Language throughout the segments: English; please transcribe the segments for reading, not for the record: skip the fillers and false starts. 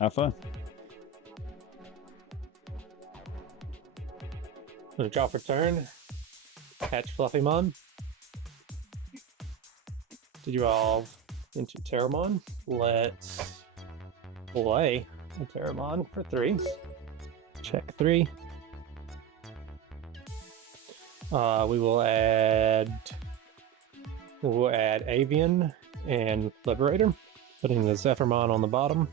Have fun. Gonna draw for turn. Hatch Fluffymon. Digivolve into Tagemon. Let's play a Tagemon for 3. Check 3. We'll add Avian and Liberator, putting the Zephagamon on the bottom.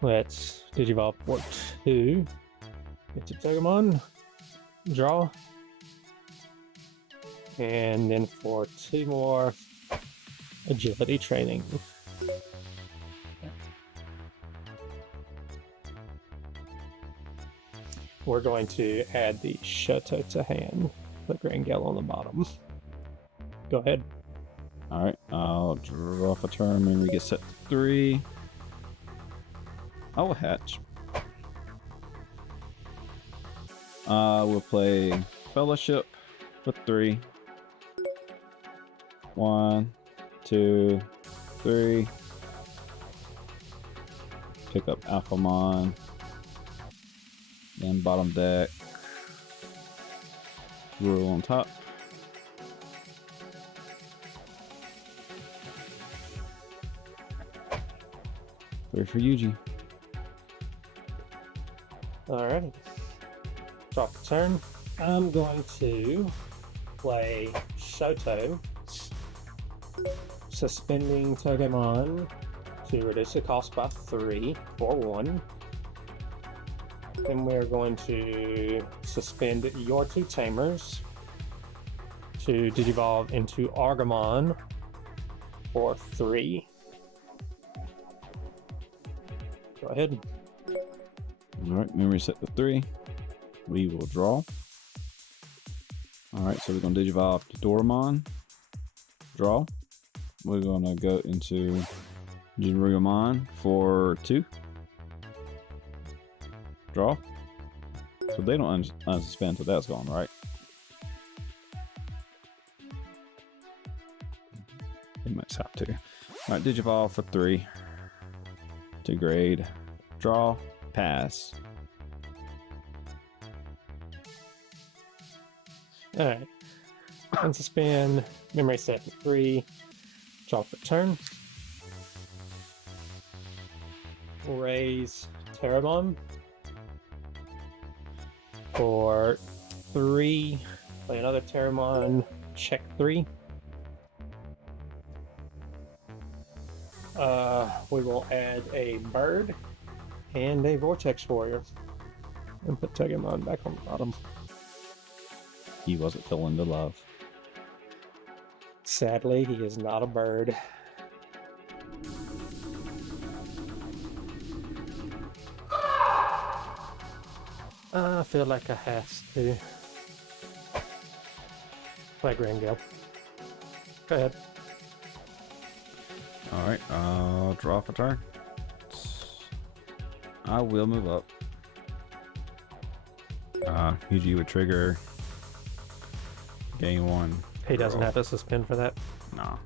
Let's Digivolve for 2 into Tagemon. Draw. And then for 2 more agility training. We're going to add the Shoto to hand, put Grangel on the bottom. Go ahead. Alright, I'll draw for turn. Memory gets set to 3. I will hatch. We'll play Fellowship for 3. 1, 2, 3. Pick up Alphamon. Then bottom deck. Rule on top. Three for Yuji. Alright. Drop the turn. I'm going to play Shoto, suspending Tagemon to reduce the cost by 3 for 1. Then we're going to suspend your 2 Tamers to Digivolve into Argamon for 3. Go ahead. Alright, memory set to 3. We will draw. Alright, so we're going to Digivolve to Doramon. Draw. We're going to go into Zephagamon for 2. Draw. So they don't unsuspend, so that's gone, right? They might have to. Alright, Digivolve for 3. To grade. Draw. Pass. Alright. Unsuspend. Memory set to 3. Draw for turn. Raise Tagemon for 3. Play another Tagemon. Check 3. We will add a bird and a Vortex Warrior. And put Tagemon back on the bottom. He wasn't feeling the love. Sadly, he is not a bird. I feel like I has to play Grangel. Go ahead. Alright, I'll draw for turn. I will move up. Usually would trigger gain 1. He doesn't have to suspend for that. No.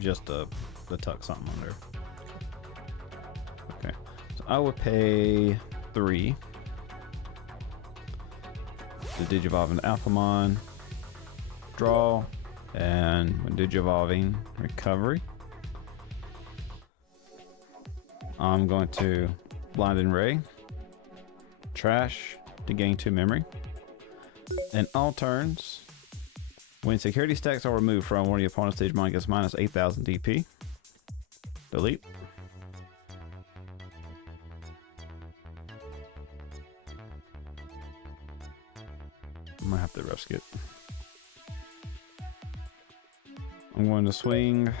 Just the tuck something under. Okay. So I would pay 3. The Digivolve into Alphamon. Draw. And when Digivolving, recovery. I'm going to Blinding Ray. Trash to gain 2 memory. And all turns, when security stacks are removed from one of your opponent's Tagemon gets minus 8,000 DP. Delete. I'm gonna have to risk it. I'm going to swing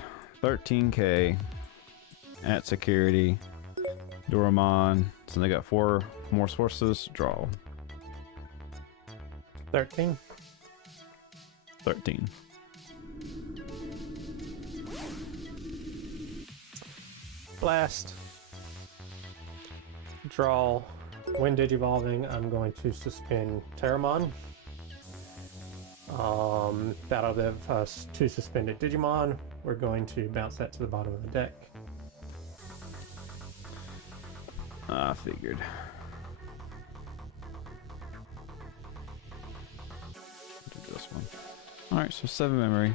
13k at security. Doramon. So they got 4 more sources. Draw. 13. 13. Blast. Draw. When Digivolving, I'm going to suspend Tagemon. That'll give us 2 suspended Digimon. We're going to bounce that to the bottom of the deck. I figured. Do this one. Alright, so 7 memory.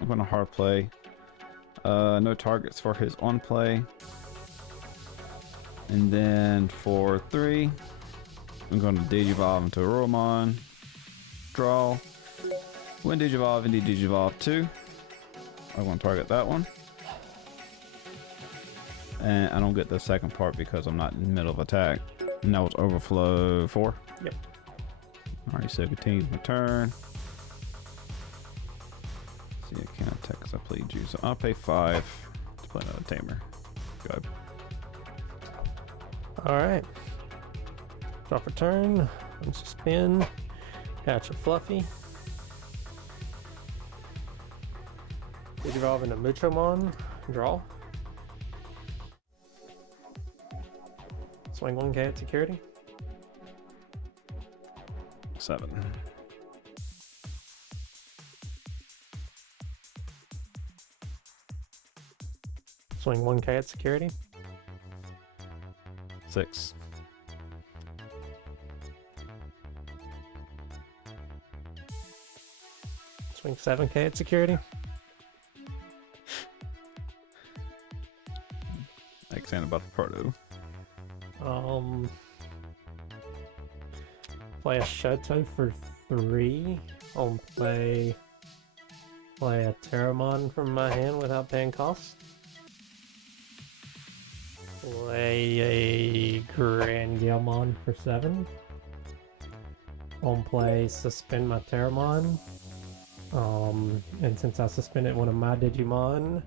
I'm going to hard play. No targets for his on play. And then for 3, I'm going to Digivolve into Roomon. Draw. When Digivolve into Digivolve 2. I want to target that one. And I don't get the second part because I'm not in the middle of attack. And that was Overflow 4. Yep. Alright, so continues my turn. See, I can't attack because I played you. So I'll pay 5 to play another Tamer. Good. Alright. Draw for turn. Unsuspend. Catch a Fluffy. Digivolve into Muchomon. Draw. Swing 1k at security. 7. Swing 1k at security. 6. Swing 7k at security. Like saying about the Proto. Play a Shoto for 3. Play a Tagemon from my hand without paying costs. Play a Grandielmon for 7. Play suspend my Tagemon. And since I suspended one of my Digimon,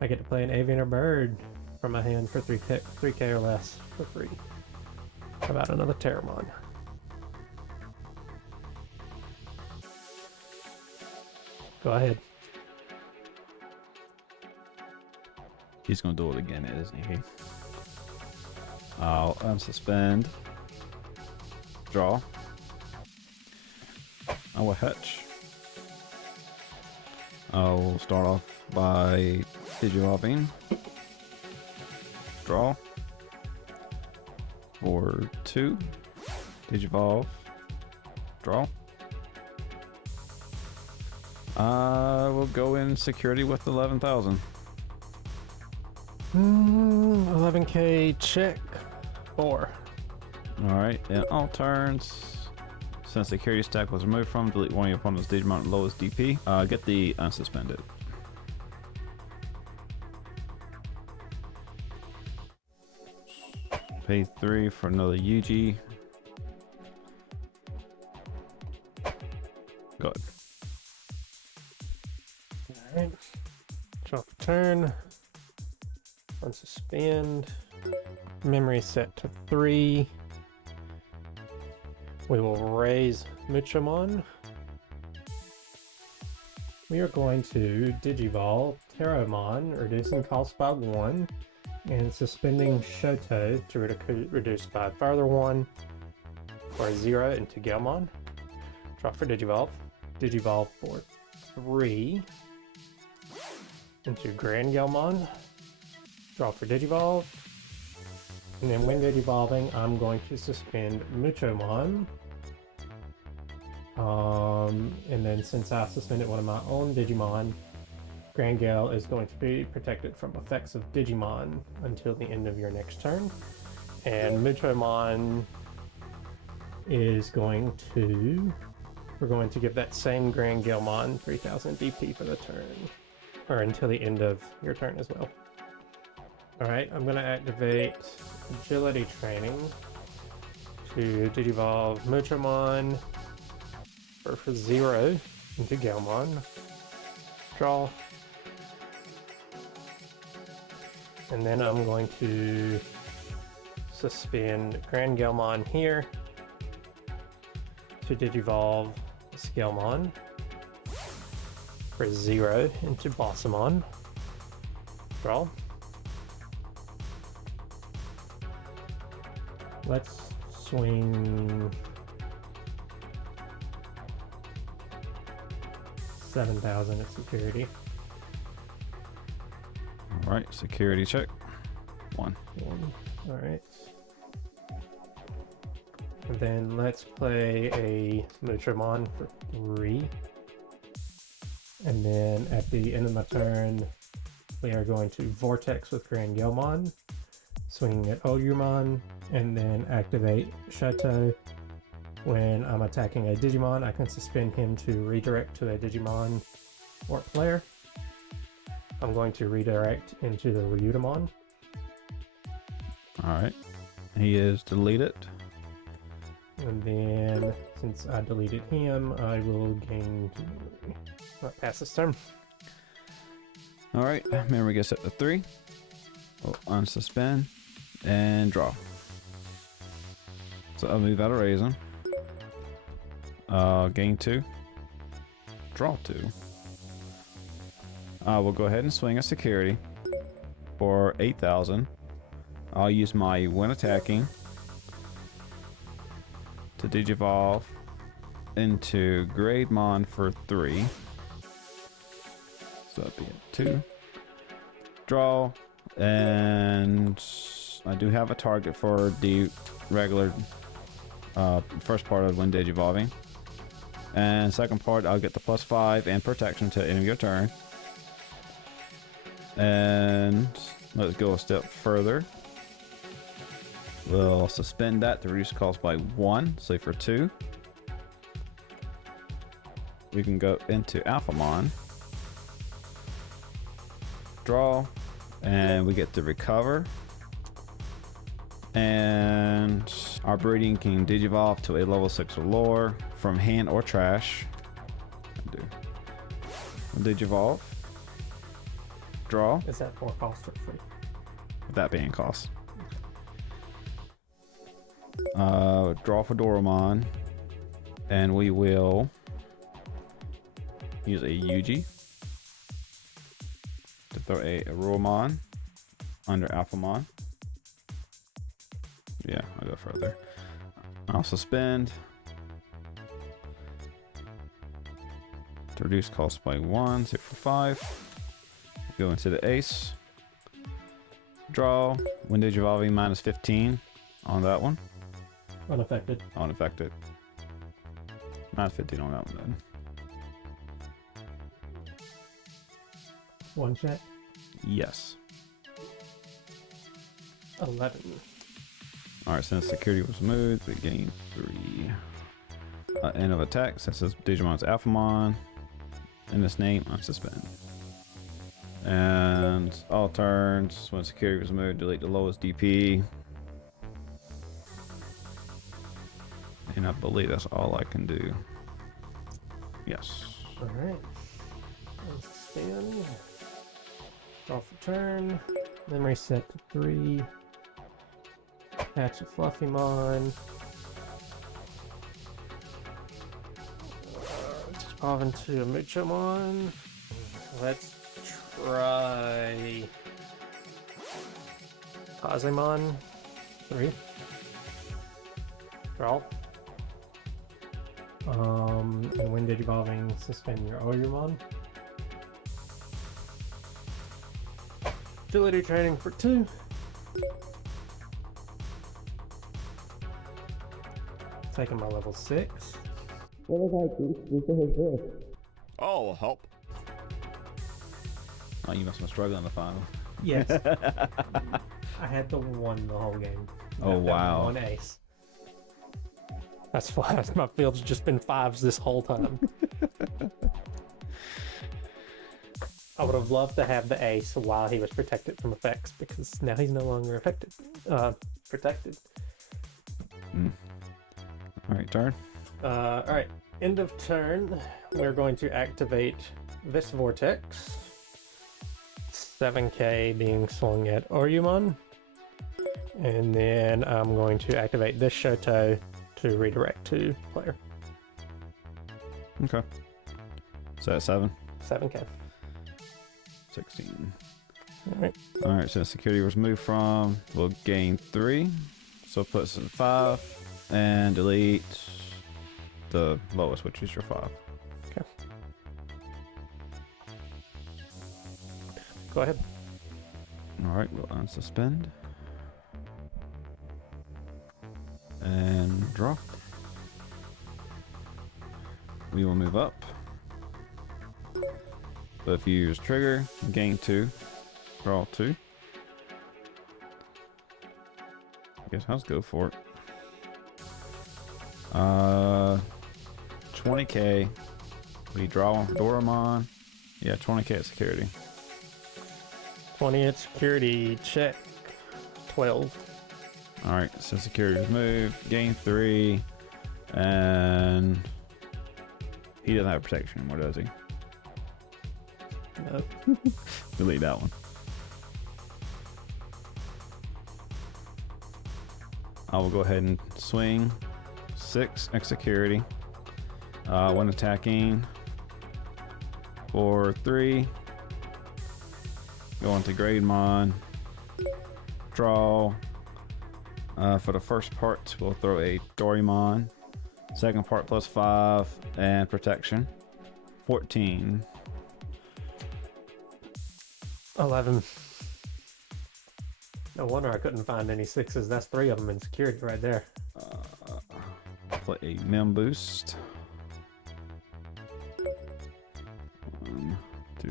I get to play an avian or bird from my hand for 3k or less for free. How about another Tagemon? Go ahead. He's gonna do it again, isn't he? I'll unsuspend. Draw. I will hatch. I'll start off by Digivolving. Draw. For 2. Digivolve. Draw. I will go in security with 11,000. 11k check. 4. Alright, in all turns, since security stack was removed from, delete one of your opponent's Digimon at lowest DP. Get the unsuspended. Pay 3 for another Yuji. Good. Alright. Draw for turn. Unsuspend. Memory set to 3. We will raise Muchomon. We are going to Digivolve Tagemon, reducing cost by 1, and suspending Shoto to reduce by a further 1 for 0 into Tagemon. Draw for Digivolve. Digivolve for 3 into Grandielmon. Draw for Digivolve. And then when Digivolving, I'm going to suspend Muchomon. And then since I suspended one of my own Digimon, Grangale is going to be protected from effects of Digimon until the end of your next turn. And Muchomon is going to... We're going to give that same Grangalemon 3000 DP for the turn. Or until the end of your turn as well. Alright, I'm going to activate Agility Training to Digivolve Muchomon for 0 into Galmon. Draw. And then I'm going to suspend Grangalmon here to Digivolve Scalmon for 0 into Bossamon. Draw. Let's swing 7,000 at security. Alright, security check. 1. 1. Alright. And then let's play a Mutramon for 3. And then at the end of my turn, we are going to Vortex with Grangelmon, swinging at Oryumon, and then activate Chateau. When I'm attacking a Digimon, I can suspend him to redirect to a Digimon or player. I'm going to redirect into the Ryutamon. Alright. He is deleted. And then, since I deleted him, I will gain... Not pass this turn. Alright, memory gets up to 3. We'll unsuspend and draw. So I'll move out of Raisin. Gain 2. Draw 2. We'll go ahead and swing a security for 8,000. I'll use my when attacking to Digivolve into Grademon for 3. So that'd be a 2. Draw, and I do have a target for the regular first part of when Digivolving. And second part, I'll get the +5 and protection to the end of your turn. And let's go a step further. We'll suspend that to reduce cost by 1, say for 2. We can go into Alphamon. Draw, and we get to recover. And our breeding can Digivolve to a level 6 or lower from hand or trash. Digivolve. Draw. Is that for cost or free? That being cost. Draw for Doramon. And we will use a Yuji to throw a Arurumon under Alphamon. Yeah, I'll go further. I'll suspend to reduce cost by 1, 6 for 5. Go into the ace. Draw. When Digivolving -15 on that one. Unaffected. Unaffected. -15 on that one then. One check. Yes. 11. Alright, since security was moved, we gain 3. End of attack, since this Digimon's Alphamon. In this name, unsuspend. And all turns, when security was moved, delete the lowest DP. And I believe that's all I can do. Yes. Alright. Spin. Draw for turn. Memory set to 3. Hatch a Fluffymon. Off into a Muchamon. Let's try Tagemon. 3. Draw. And when Digivolving, suspend your Oryumon. Agility training for 2. Taking my level 6. Oh, help. Oh, you must have been struggling to find them. Yes. I had the one the whole game. Oh, wow. One ace. That's why my field's just been 5s this whole time. I would have loved to have the ace while he was protected from effects, because now he's no longer affected. Protected. Alright, turn. Alright, end of turn. We're going to activate this Vortex. 7k being swung at Oryumon. And then I'm going to activate this Shoto to redirect to player. Okay. So that's 7. 7k. 16. Alright. Alright, so security was moved from, we'll gain 3. So put us in 5 and delete the lowest, which is your 5. Okay. Go ahead. Alright, we'll unsuspend. And draw. We will move up. But if you use trigger, gain 2, draw 2. I guess I'll just go for it. 20k. We draw one for Doraemon. Yeah, 20k at security. 20 at security, check. 12. Alright, so security is moved. Gain 3. And he doesn't have protection anymore, does he? No. Delete that one. I will go ahead and swing 6 X security. One attacking for 3. Go into Grademon. Draw. For the first part, we'll throw a Doraemon. Second part plus 5 and protection. 14. 11. No wonder I couldn't find any 6's. That's 3 of them in security right there. Play a Mem boost. 1, 2,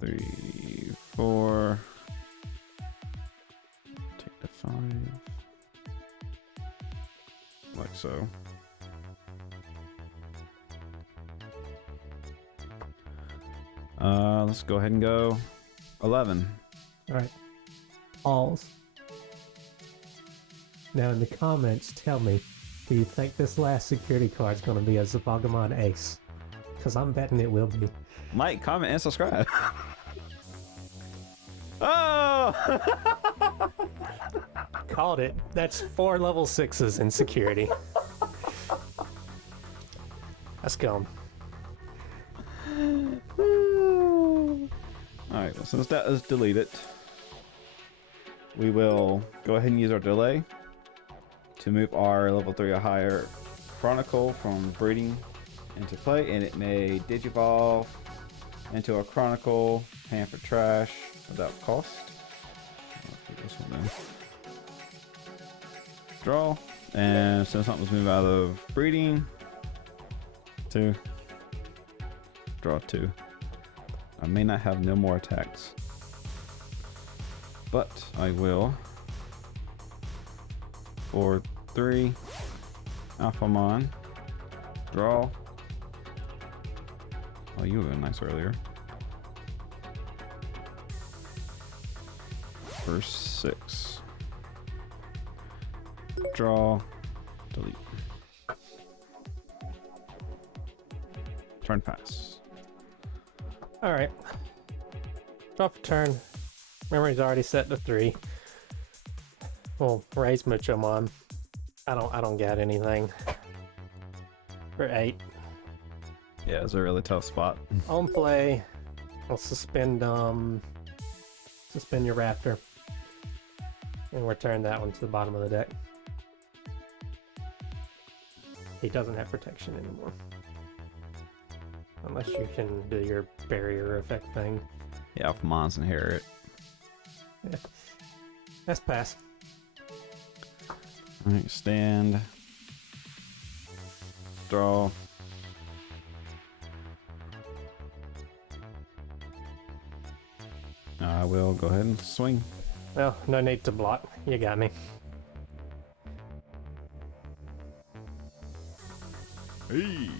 3, 4. Take the 5. Like so. Let's go ahead and go 11. Alright. Alls. Now in the comments, tell me, do you think this last security card is going to be a Zephagamon ace? Because I'm betting it will be. Like, comment, and subscribe. Oh! Called it. That's 4 level 6's in security. Let's go. Alright, well, since that is deleted, we will go ahead and use our delay to move our level 3 or higher Chronicle from breeding into play, and it may digivolve into a Chronicle, hand for trash without cost. Let's put this one in. Draw, and since something's moved out of breeding, 2, draw 2. I may not have no more attacks, but I will. 4, 3, Alphamon, draw. Oh, you were nice earlier. For 6, draw, delete. Turn pass. Alright. Draw for turn. Memory's already set to 3. We'll raise Muchomon. I don't get anything. For 8. Yeah, it's a really tough spot. On play, I'll suspend your Raptor. And return that one to the bottom of the deck. He doesn't have protection anymore. Unless you can do your barrier effect thing. Yeah, Alphamon's inherit. Yeah. That's pass. Alright, stand. Draw. I will go ahead and swing. Well, no need to block. You got me. Hey!